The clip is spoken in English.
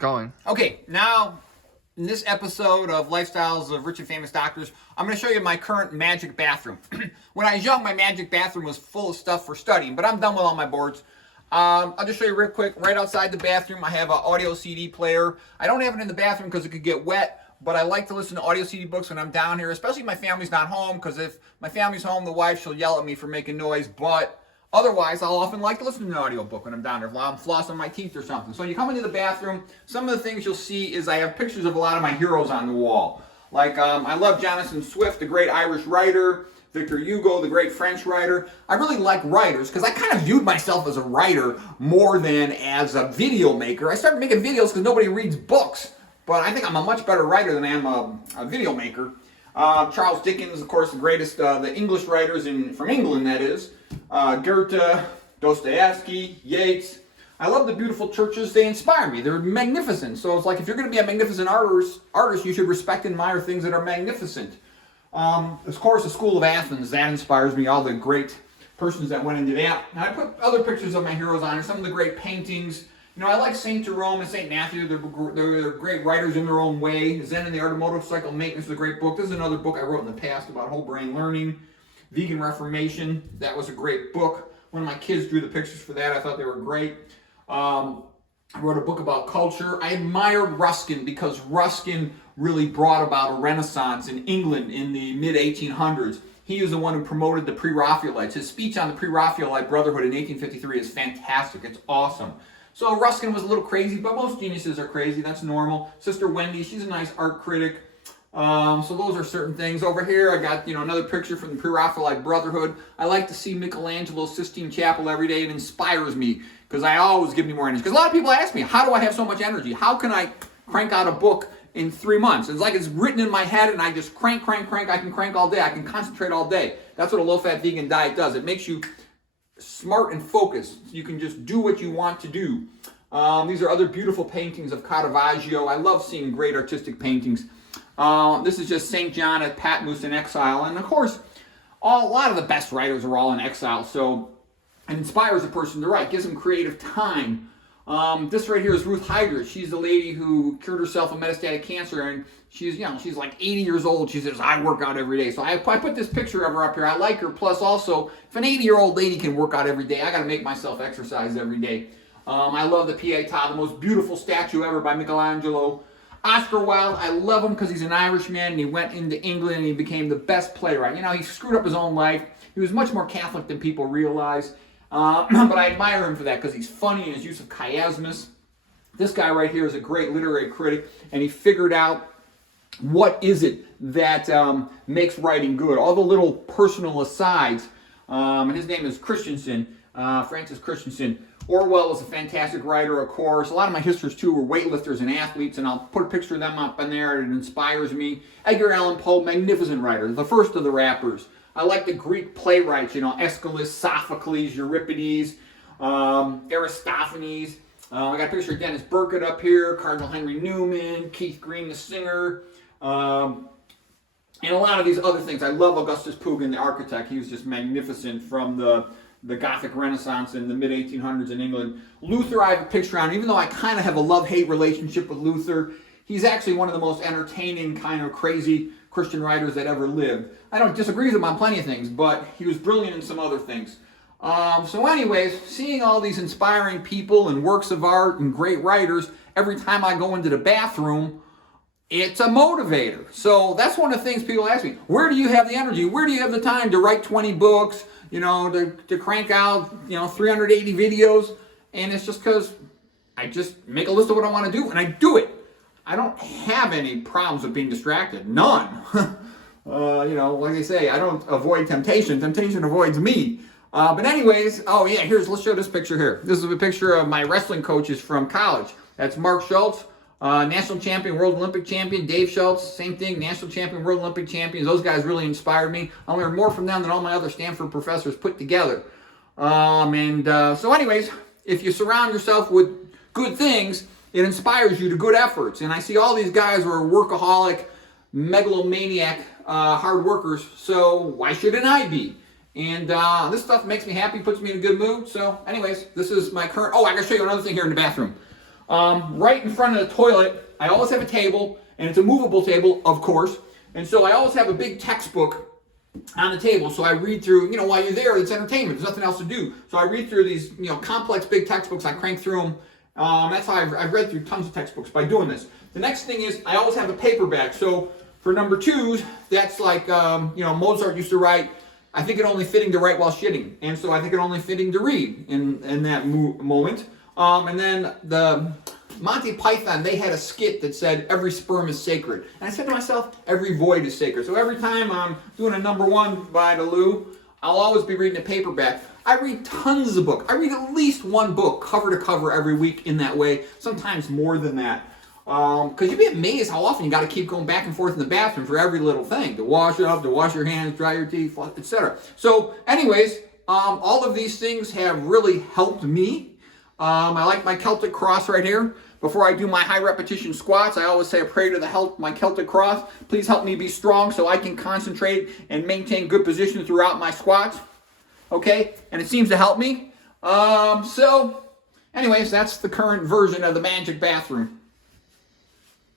going. Okay, now in this episode of Lifestyles of Rich and Famous Doctors, I'm going to show you my current magic bathroom. When I was young, my magic bathroom was full of stuff for studying, but I'm done with all my boards. I'll just show you real quick. Right outside the bathroom, I have an audio CD player. I don't have it in the bathroom because it could get wet, but I like to listen to audio CD books when I'm down here, especially if my family's not home, because if my family's home, the wife, she'll yell at me for making noise, but otherwise, I'll often like to listen to an audiobook when I'm down there, while I'm flossing my teeth or something. So when you come into the bathroom, some of the things you'll see is I have pictures of a lot of my heroes on the wall. Like, I love Jonathan Swift, the great Irish writer, Victor Hugo, the great French writer. I really like writers because I kind of viewed myself as a writer more than as a video maker. I started making videos because nobody reads books, but I think I'm a much better writer than I am a video maker. Charles Dickens, of course, the greatest, the English writers from England, that is. Goethe, Dostoevsky, Yeats. I love the beautiful churches. They inspire me. They're magnificent. So it's like if you're going to be a magnificent artist, you should respect and admire things that are magnificent. Of course, the School of Athens, that inspires me. All the great persons that went into that. And I put other pictures of my heroes on here. Some of the great paintings. You know, I like St. Jerome and St. Matthew. They're great writers in their own way. Zen and the Art of Motorcycle Maintenance is a great book. This is another book I wrote in the past about whole brain learning. Vegan Reformation, that was a great book. One of my kids drew the pictures for that. I thought they were great. I wrote a book about culture. I admired Ruskin because Ruskin really brought about a renaissance in England in the mid-1800s. He was the one who promoted the Pre-Raphaelites. His speech on the Pre-Raphaelite Brotherhood in 1853 is fantastic. It's awesome. So Ruskin was a little crazy, but most geniuses are crazy. That's normal. Sister Wendy, she's a nice art critic. So those are certain things. Over here, I got, another picture from the Pre-Raphaelite Brotherhood. I like to see Michelangelo's Sistine Chapel every day. It inspires me because I always give me more energy. Because a lot of people ask me, how do I have so much energy? How can I crank out a book in 3 months? It's like it's written in my head and I just crank. I can crank all day. I can concentrate all day. That's what a low-fat vegan diet does. It makes you smart and focused. You can just do what you want to do. These are other beautiful paintings of Caravaggio. I love seeing great artistic paintings. This is just St. John at Patmos in exile. And of course, a lot of the best writers are all in exile. So it inspires a person to write, gives them creative time. This right here is Ruth Hyder. She's the lady who cured herself of metastatic cancer. And she's like 80 years old. She says, I work out every day. So I put this picture of her up here. I like her. Plus also, if an 80-year-old lady can work out every day, I got to make myself exercise every day. I love the Pietà, the most beautiful statue ever by Michelangelo. Oscar Wilde, I love him because he's an Irishman and he went into England and he became the best playwright. He screwed up his own life. He was much more Catholic than people realize. But I admire him for that because he's funny in his use of chiasmus. This guy right here is a great literary critic and he figured out what is it that makes writing good. All the little personal asides. And his name is Christensen, Francis Christensen. Orwell was a fantastic writer, of course. A lot of my histories, too, were weightlifters and athletes, and I'll put a picture of them up in there. It inspires me. Edgar Allan Poe, magnificent writer, the first of the rappers. I like the Greek playwrights, Aeschylus, Sophocles, Euripides, Aristophanes. I got a picture of Dennis Burkitt up here, Cardinal Henry Newman, Keith Green, the singer, and a lot of these other things. I love Augustus Pugin, the architect. He was just magnificent from the Gothic Renaissance in the mid-1800s in England. Luther, I have a picture on. Even though I kind of have a love-hate relationship with Luther, he's actually one of the most entertaining, kind of crazy Christian writers that ever lived. I don't disagree with him on plenty of things, but he was brilliant in some other things. So anyways, seeing all these inspiring people and works of art and great writers, every time I go into the bathroom, it's a motivator. So that's one of the things people ask me. Where do you have the energy? Where do you have the time to write 20 books? To crank out, 380 videos, and it's just because I just make a list of what I want to do, and I do it. I don't have any problems with being distracted. None. Like I say, I don't avoid temptation. Temptation avoids me. But anyways, let's show this picture here. This is a picture of my wrestling coaches from college. That's Mark Schultz, national champion, world Olympic champion. Dave Schultz, same thing, national champion, world Olympic champions. Those guys really inspired me. I learned more from them than all my other Stanford professors put together. So anyways, if you surround yourself with good things, it inspires you to good efforts. And I see all these guys who are workaholic, megalomaniac, hard workers, so why shouldn't I be? And this stuff makes me happy, puts me in a good mood. So anyways, this is my current... Oh, I got to show you another thing here in the bathroom. Right in front of the toilet, I always have a table, and it's a movable table, of course. And so I always have a big textbook on the table. So I read through, while you're there, it's entertainment. There's nothing else to do. So I read through these, complex big textbooks. I crank through them. That's how I've read through tons of textbooks by doing this. The next thing is I always have a paperback. So for number 2s, that's like, Mozart used to write, I think it only fitting to write while shitting. And so I think it only fitting to read in that moment. And then the Monty Python, they had a skit that said, every sperm is sacred. And I said to myself, every void is sacred. So every time I'm doing a number 1 by Deleu, I'll always be reading a paperback. I read tons of books. I read at least one book cover to cover every week in that way, sometimes more than that. Because you'd be amazed how often you got to keep going back and forth in the bathroom for every little thing. To wash up, to wash your hands, dry your teeth, etc. So anyways, all of these things have really helped me. I like my Celtic cross right here. Before I do my high repetition squats, I always say a prayer to my Celtic cross. Please help me be strong so I can concentrate and maintain good position throughout my squats. Okay, and it seems to help me. So anyways, that's the current version of the magic bathroom.